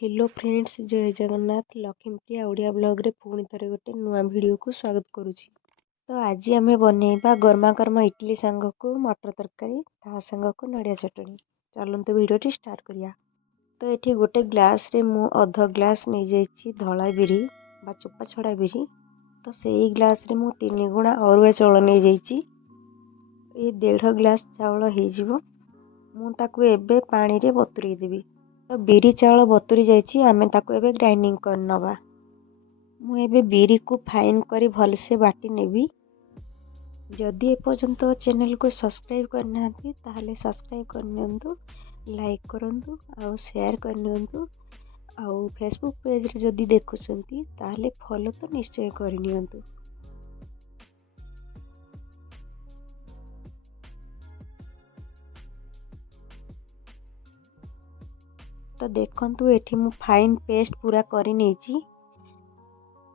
Hello friends, जय Jagannath. Lakshmipriya Odia blog रे पुणी थरे गोटे नुआ वीडियो को स्वागत करुछि। तो आज आम बनइबा गरमा गरमा इडली सांग को मटर तरकारी ता सांग को नड़िया चटनी। चलते वीडियो स्टार्ट करिया। तो ये गोटे ग्लास रे मु अध ग्लास नहीं जाइछि धला बिरी बा चोपा छड़ा बिरी। तो सेई ग्लास रे मु 3 गुणा अरुआ चाउल नहीं जाइछि। ये 1.5 ग्लास चाउल हो जिवो। मु ताकू एबे पानी रे बतुरेई देबी। तो बिरी चाउल बतुरी जाइछि, आमे ताकू एबे ग्राइंडिंग कर नबा। मु एबे बिरी को फाइन करी भलसे बाटी नेबी। जदि एपर्यंत चैनल को सब्सक्राइब करना ताहले सब्सक्राइब करनियंतु, लाइक करंतु और शेयर करनियंतु। और फेसबुक पेज रे जदि देखुछंती ताहले फॉलो तो निश्चय करनियंतु। तो देखंतु एठी मु फाइन पेस्ट पूरा करी नेछि।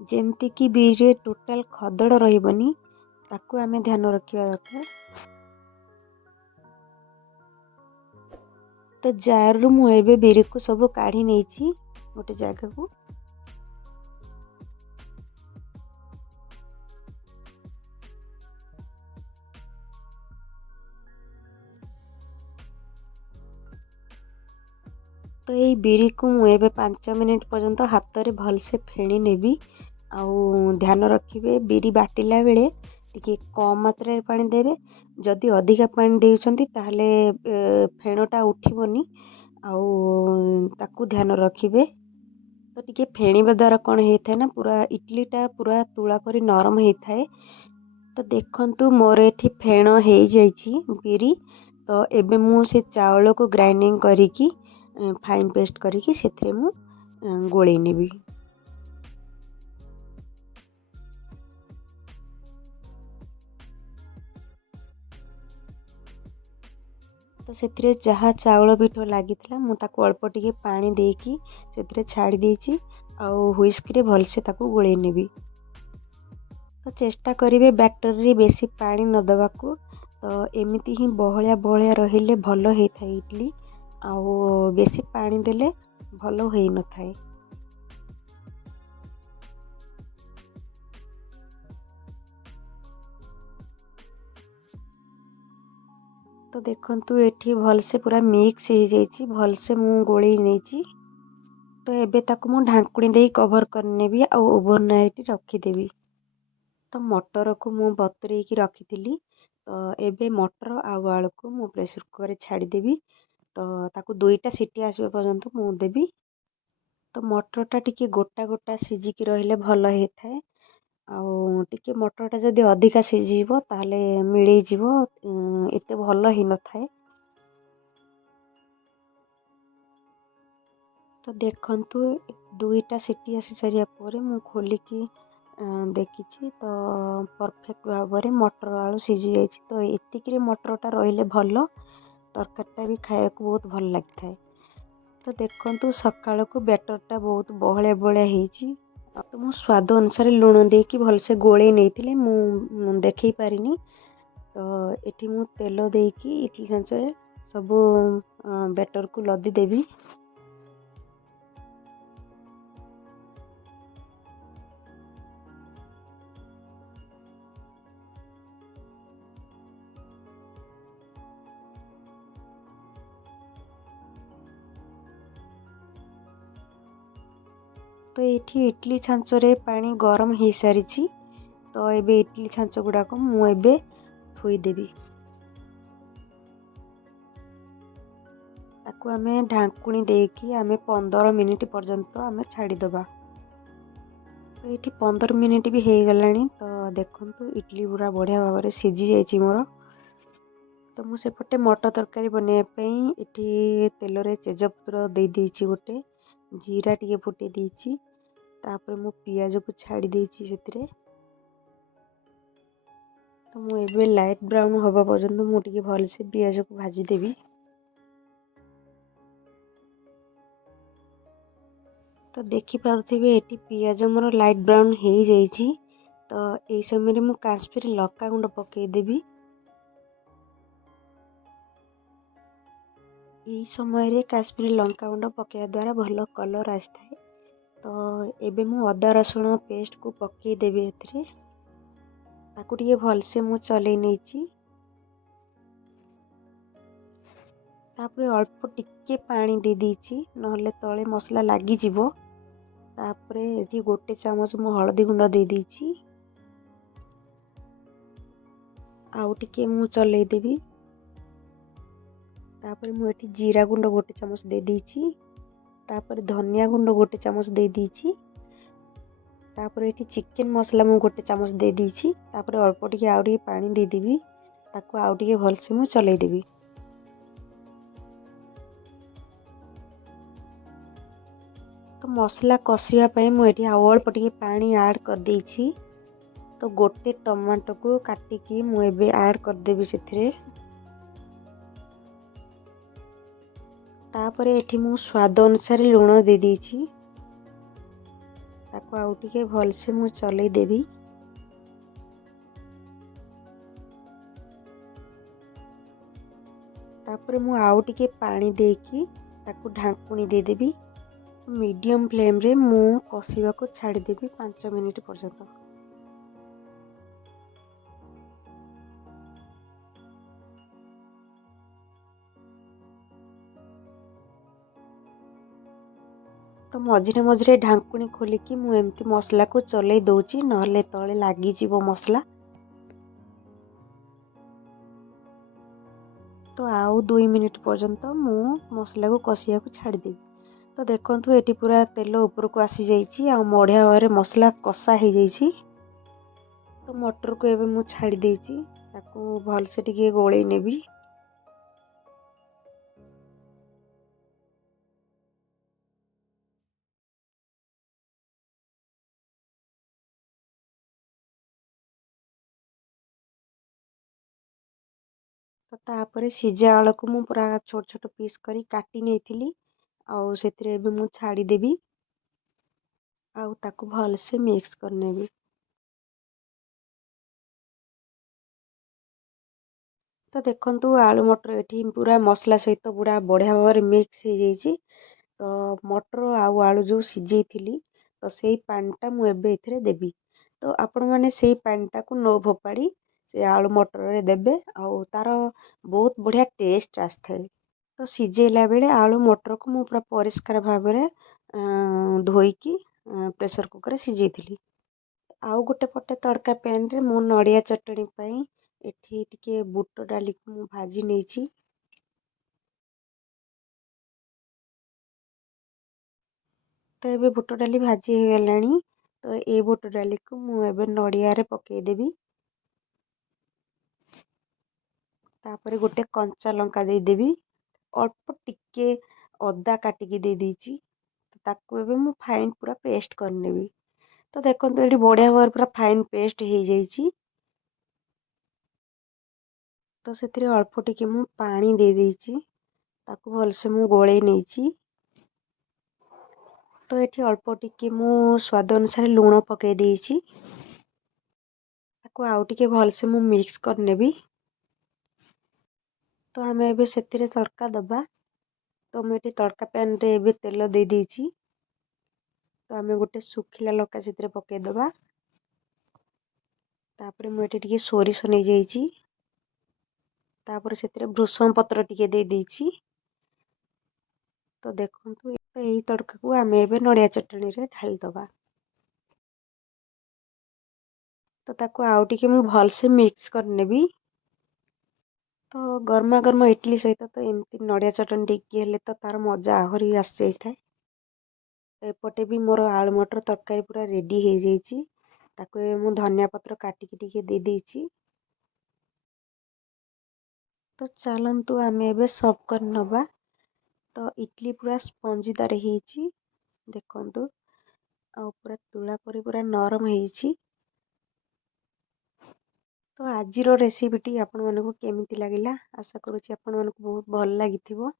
जेमती कि बिरी टोटल खदड़ रहिबनी ताकू आमे ध्यान रखिया दरकार। तो जार रु मु एबे बिरी को सब काढ़ी नेछि गोटे जगह को। तो ये बिरी को मु एबे 5 मिनिट पर्यंत हाथ रे भलसे फेणी नेबी। आउ ध्यान रखिबे बिरी बाटिला बेले टिके कम मात्रा रे पानी देबे। जदि अधिका पानी देउछंती ताहले फेणोटा उठिबोनी। आउ ताकू ध्यान रखिबे। तो टिके फेणीबा द्वारा कौन होता है ना, पूरा इडलीटा पूरा तुला परी नरम होता है। तो देखंतु मोर एठी फेण हो जाइछि बिरी। तो एबे मु से चावल को ग्राइंडिंग करिकी फाइन पेस्ट करिकी सेथरे मु गोळेई नेबी। तो सेथरे जहाँ चावल पिठ लागितला मु ताकू अल्प टिके पानी देकी सेथरे छाड़ी देछि। आउ हुइस्क रे भलसे ताकू गोळेई नेबी। तो चेष्टा करिवे बैटर रे बेसी पानी न दबाकू। तो एमिति ही बहलिया बहलिया रहिले भल होता है इडली। आउ बेसी पानी देले भल होई न थाए। तो देखंतु एठी भलसे पूरा मिक्स हो जाइछि, भलसे मु गोळेई नेछि। तो एबे ताकू मु ढांकुणी देई कवर करनेबी आ ओवरनाइट रखी देबी। तो मटर को मु बतुरेई की रखिथिली। तो एबे मटर आउ आलू को मु प्रेशर कुकर रे छाड़ी देबी। तो ताकू 2टा सीटी आसबा पर्यंत मु देबी। तो मटरटा टिके गोटा गोटा सिझिकी रहिले भल होता है। आउ टिके मटरटा जदि अधिका सिझिबो ताहले मिळेई जिवो, एते भल हि न थाए। तो देखंतु 2टा सीटी आसी सारिया पोरे मु खोलिकी देखिछि। तो परफेक्ट भाव में मटर आलू सिझी जाइछि। तो एतिकी मटरटा रहिले भल, तरकारीटा भी खाया को बहुत भल लगता है। तो देखंतु सकाळ को बैटरटा बहुत बहलिया बहलिया होइछि। तो मु स्वाद अनुसार लुण देकी भलसे गोळेई नेइथिले, मु देखै पारिनी। तो एठी मु तेल देकी इडली छांचरे सब बैटर को लदी देबी। तो ये इडली छांचरे पानी गरम हो सारी। तो एबे इडली छांच गुड़ाक मु एबे थोई देबी। ताकू आमे ढांकुणी देकी आमे 15 मिनिट पर्यंत आमे छाड़ी दबा। तो ये 15 मिनिट भी हो गलानी। तो देखंतु इडली पूरा बढ़िया भाव में सिझी जाइछि मोर। तो मु सेपटे मटर तरकारी बनैया पई एठी तेल रे तेजपत्र दे देछि, गोटे जीरा टिके फुटे देछि। तापर मु पियाज को छाड़ी देछि सेतरे। तो मु एबे लाइट ब्राउन हवा पर्यंत मु टिके भल से पियाज को भाजी देबी। तो देखि पारुथिबे एठी पियाज मोर लाइट ब्राउन हो जाइछि। तो एई समय मु काश्मीरी लक्का गुंड पके देबी। ଏହି ସମୟରେ କାଶ୍ମୀରୀ ଲଙ୍କାଗୁଣ୍ଡ ପକାଇବା ଦ୍ୱାରା ଭଲ କଲର୍ ଆସିଥାଏ। ତ ଏବେ ମୁଁ ଅଦା ରସୁଣ ପେଷ୍ଟକୁ ପକାଇଦେବି ଏଥିରେ। ତାକୁ ଟିକେ ଭଲସେ ମୁଁ ଚଲେଇ ନେଇଛି। ତାପରେ ଅଳ୍ପ ଟିକେ ପାଣି ଦେଇ ଦେଇଛି, ନହେଲେ ତଳେ ମସଲା ଲାଗିଯିବ। ତାପରେ ଏଠି 1 ଚାମଚ ମୁଁ ହଳଦୀ ଗୁଣ୍ଡ ଦେଇ ଦେଇଛି। ଆଉ ଟିକେ ମୁଁ ଚଲେଇ ଦେବି। ତାପରେ ମୁଁ ଏଠି ଜିରା ଗୁଣ୍ଡ 1 ଚାମଚ ଦେଇ ଦେଇଛି। ତାପରେ ଧନିଆ ଗୁଣ୍ଡ 1 ଚାମଚ ଦେଇ ଦେଇଛି। ତାପରେ ଏଠି ଚିକେନ ମସଲା ମୁଁ 1 ଚାମଚ ଦେଇ ଦେଇଛି। ତାପରେ ଅଳ୍ପ ଟିକେ ଆଉ ଟିକେ ପାଣି ଦେଇଦେବି। ତାକୁ ଆଉ ଟିକେ ଭଲସେ ମୁଁ ଚଲେଇ ଦେବି। ତ ମସଲା କଷିବା ପାଇଁ ମୁଁ ଏଠି ଆଉ ଅଳ୍ପ ଟିକେ ପାଣି ଆଡ୍ କରିଦେଇଛି। ତ 1 ଟମାଟୋକୁ କାଟିକି ମୁଁ ଏବେ ଆଡ୍ କରିଦେବି ସେଥିରେ। ତାପରେ ଏଠି ମୁଁ ସ୍ୱାଦ ଅନୁସାରେ ଲୁଣ ଦେଇ ଦେଇଛି। ତାକୁ ଆଉ ଟିକେ ଭଲସେ ମୁଁ ଚଲେଇ ଦେବି। ତାପରେ ମୁଁ ଆଉ ଟିକେ ପାଣି ଦେଇକି ତାକୁ ଢାଙ୍କୁଣି ଦେଇଦେବି। ମିଡ଼ିୟମ୍ ଫ୍ଲେମ୍ରେ ମୁଁ କଷିବାକୁ ଛାଡ଼ିଦେବି 5 ମିନିଟ୍ ପର୍ଯ୍ୟନ୍ତ। ତ ମଝିରେ ମଝିରେ ଢାଙ୍କୁଣି ଖୋଲିକି ମୁଁ ଏମିତି ମସଲାକୁ ଚଲେଇ ଦଉଛି, ନହେଲେ ତଳେ ଲାଗିଯିବ ମସଲା। ତ ଆଉ 2 ମିନିଟ୍ ପର୍ଯ୍ୟନ୍ତ ମୁଁ ମସଲାକୁ କଷିବାକୁ ଛାଡ଼ିଦେବି। ତ ଦେଖନ୍ତୁ ଏଠି ପୁରା ତେଲ ଉପରକୁ ଆସିଯାଇଛି ଆଉ ବଢ଼ିଆ ଭାବରେ ମସଲା କଷା ହେଇଯାଇଛି। ତ ମଟରକୁ ଏବେ ମୁଁ ଛାଡ଼ି ଦେଇଛି, ତାକୁ ଭଲସେ ଟିକେ ଗୋଳେଇ ନେବି। ତ ତାପରେ ସିଝା ଆଳୁକୁ ମୁଁ ପୁରା ଛୋଟ ଛୋଟ ପିସ୍ କରି କାଟି ନେଇଥିଲି, ଆଉ ସେଥିରେ ଏବେ ମୁଁ ଛାଡ଼ିଦେବି ଆଉ ତାକୁ ଭଲସେ ମିକ୍ସ କରିନେବି। ତ ଦେଖନ୍ତୁ ଆଳୁ ମଟର ଏଠି ପୁରା ମସଲା ସହିତ ପୁରା ବଢ଼ିଆ ଭାବରେ ମିକ୍ସ ହେଇଯାଇଛି। ତ ମଟର ଆଉ ଆଳୁ ଯେଉଁ ସିଝେଇଥିଲି, ତ ସେଇ ପାଣିଟା ମୁଁ ଏବେ ଏଥିରେ ଦେବି। ତ ଆପଣମାନେ ସେଇ ପାଣିଟାକୁ ନ ଫୋପାଡ଼ି ସେ ଆଳୁ ମଟରରେ ଦେବେ, ଆଉ ତାର ବହୁତ ବଢ଼ିଆ ଟେଷ୍ଟ ଆସିଥାଏ। ତ ସିଝେଇଲା ବେଳେ ଆଳୁ ମଟରକୁ ମୁଁ ପୁରା ପରିଷ୍କାର ଭାବରେ ଧୋଇକି ପ୍ରେସର କୁକରରେ ସିଝେଇଥିଲି। ଆଉ ଗୋଟେ ପଟେ ତଡ଼କା ପ୍ୟାନ୍ରେ ମୁଁ ନଡ଼ିଆ ଚଟଣି ପାଇଁ ଏଠି ଟିକେ ବୁଟ ଡାଲିକୁ ମୁଁ ଭାଜି ନେଇଛି। ତ ଏବେ ବୁଟ ଡାଲି ଭାଜି ହେଇଗଲାଣି। ତ ଏଇ ବୁଟ ଡାଲିକୁ ମୁଁ ଏବେ ନଡ଼ିଆରେ ପକେଇଦେବି। ତାପରେ ଗୋଟେ କଞ୍ଚା ଲଙ୍କା ଦେଇଦେବି। ଅଳ୍ପ ଟିକେ ଅଦା କାଟିକି ଦେଇ ଦେଇଛି। ତାକୁ ଏବେ ମୁଁ ଫାଇନ୍ ପୁରା ପେଷ୍ଟ କରିନେବି। ତ ଦେଖନ୍ତୁ ଏଠି ବଢ଼ିଆ ଭାବରେ ପୁରା ଫାଇନ୍ ପେଷ୍ଟ ହେଇଯାଇଛି। ତ ସେଥିରେ ଅଳ୍ପ ଟିକେ ମୁଁ ପାଣି ଦେଇ ଦେଇଛି। ତାକୁ ଭଲସେ ମୁଁ ଗୋଳେଇ ନେଇଛି। ତ ଏଠି ଅଳ୍ପ ଟିକେ ମୁଁ ସ୍ୱାଦ ଅନୁସାରେ ଲୁଣ ପକେଇ ଦେଇଛି। ତାକୁ ଆଉ ଟିକେ ଭଲସେ ମୁଁ ମିକ୍ସ କରିନେବି। ତ ଆମେ ଏବେ ସେଥିରେ ତଡ଼କା ଦେବା। ତ ମୁଁ ଏଠି ତଡ଼କା ପ୍ୟାନ୍ରେ ଏବେ ତେଲ ଦେଇ ଦେଇଛି। ତ ଆମେ ଗୋଟେ ଶୁଖିଲା ଲଙ୍କା ସେଥିରେ ପକେଇଦେବା। ତାପରେ ମୁଁ ଏଠି ଟିକେ ସୋରିଷ ନେଇଯାଇଛି। ତାପରେ ସେଥିରେ ଭୃଷଙ୍ଗ ପତ୍ର ଟିକେ ଦେଇ ଦେଇଛି। ତ ଦେଖନ୍ତୁ ଏଇ ତଡ଼କାକୁ ଆମେ ଏବେ ନଡ଼ିଆ ଚଟଣିରେ ଢାଳିଦେବା। ତ ତାକୁ ଆଉ ଟିକେ ମୁଁ ଭଲସେ ମିକ୍ସ କରିନେବି। ତ ଗରମା ଗରମ ଇଟିଲି ସହିତ ତ ଏମିତି ନଡ଼ିଆ ଚଟଣି ଟିକେ ହେଲେ ତ ତାର ମଜା ଆହୁରି ଆସିଯାଇଥାଏ। ଏପଟେ ବି ମୋର ଆଳୁ ମଟର ତରକାରୀ ପୁରା ରେଡ଼ି ହେଇଯାଇଛି। ତାକୁ ଏବେ ମୁଁ ଧନିଆ ପତ୍ର କାଟିକି ଟିକେ ଦେଇ ଦେଇଛି। ତ ଚାଲନ୍ତୁ ଆମେ ଏବେ ସର୍ଭ କରି ନେବା। ତ ଇଟିଲି ପୁରା ସ୍ପଞ୍ଜିଦାର ହେଇଛି ଦେଖନ୍ତୁ, ଆଉ ପୁରା ତୁଳା ପରି ପୁରା ନରମ ହେଇଛି। ତ ଆଜିର ରେସିପିଟି ଆପଣମାନଙ୍କୁ କେମିତି ଲାଗିଲା? ଆଶା କରୁଛି ଆପଣମାନଙ୍କୁ ବହୁତ ଭଲ ଲାଗିଥିବ।